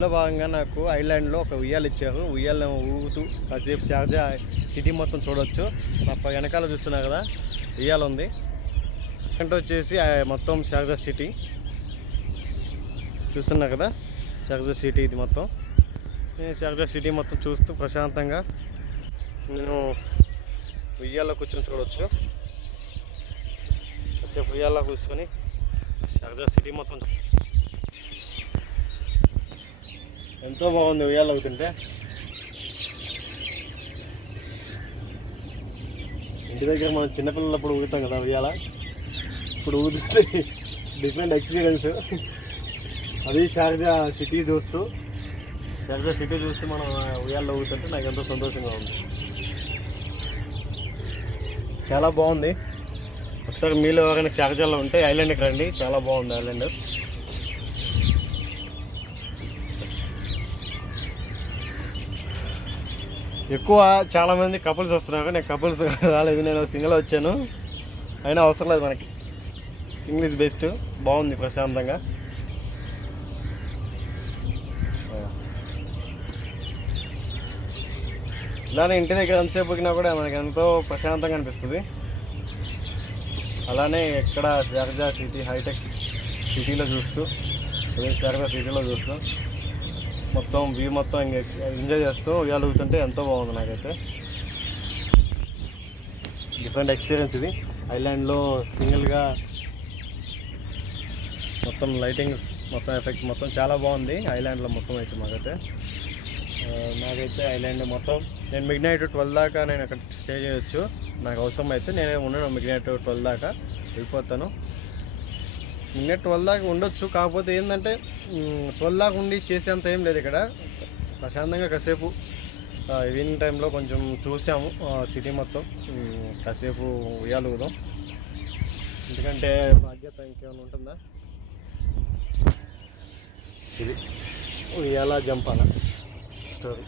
ఇందులో భాగంగా నాకు ఐలాండ్లో ఒక ఉయ్యాలు ఇచ్చారు. ఉయ్యాల ఊగుతూ కాసేపు షార్జా సిటీ మొత్తం చూడవచ్చు. మా వెనకాల చూస్తున్నా కదా ఉయ్యాల ఉంది. అంటే వచ్చేసి మొత్తం షార్జా సిటీ చూస్తున్నా కదా. షార్జా సిటీ ఇది మొత్తం. నేను షార్జా సిటీ మొత్తం చూస్తూ ప్రశాంతంగా నేను ఉయ్యాల కూర్చొని చూడవచ్చు. కాసేపు ఉయ్యాల కూర్చొని షార్జా సిటీ మొత్తం ఎంతో బాగుంది ఉయ్యాల అవుతుంటే. ఇంటి దగ్గర మనం చిన్నపిల్లలప్పుడు ఊగుతాం కదా ఉయ్యాల, ఇప్పుడు ఊగుతుంటే డిఫరెంట్ ఎక్స్పీరియన్స్. అది షార్జా సిటీ చూస్తూ మనం ఉయ్యాల్లో ఊగుతుంటే నాకు ఎంతో సంతోషంగా ఉంది. చాలా బాగుంది. ఒకసారి మీలో ఎవరైనా షార్జాలో ఉంటే ఐలాండ్కి రండి, చాలా బాగుంది ఐలాండ్. ఎక్కువ చాలామంది కపుల్స్ వస్తున్నారు. నేను కపుల్స్ రాలేదు, నేను సింగిల్ వచ్చాను. అయినా అవసరం లేదు మనకి, సింగిల్ ఇస్ బెస్ట్. బాగుంది ప్రశాంతంగా. ఇలానే ఇంటి దగ్గర ఎంతసేపు పోయినా కూడా మనకి ఎంతో ప్రశాంతంగా అనిపిస్తుంది. అలానే ఎక్కడ షార్జా సిటీ హైటెక్ సిటీలో చూస్తూ షార్జా సిటీలో చూస్తూ మొత్తం వ్యూ మొత్తం ఎంజాయ్ చేస్తూ ఉయ్యాలుగుతుంటే ఎంతో బాగుంది. నాకైతే డిఫరెంట్ ఎక్స్పీరియన్స్ ఇది. ఐలాండ్లో సింగిల్గా మొత్తం లైటింగ్స్ మొత్తం ఎఫెక్ట్ మొత్తం చాలా బాగుంది ఐలాండ్లో మొత్తం. అయితే నాకైతే ఐలాండ్ మొత్తం నేను మిడ్నైట్ 12 దాకా నేను అక్కడ స్టే చేయొచ్చు. నాకు అవసరం అయితే నేనే ఉన్నాను. మిడ్నైట్ 12 దాకా వెళ్ళిపోతాను. మిడ్నైట్ 12 దాకా ఉండొచ్చు. కాకపోతే ఏంటంటే 12 దాకా ఉండి చేసేంత ఏం లేదు ఇక్కడ. ప్రశాంతంగా కాసేపు ఈవినింగ్ టైంలో కొంచెం చూసాము సిటీ మొత్తం. కాసేపు ఉయ్యాలుగుదాం, ఎందుకంటే బాధ్యత ఇంకేమైనా ఉంటుందా. ఇది ఉయ్యాల జంపాల స్టోరీ.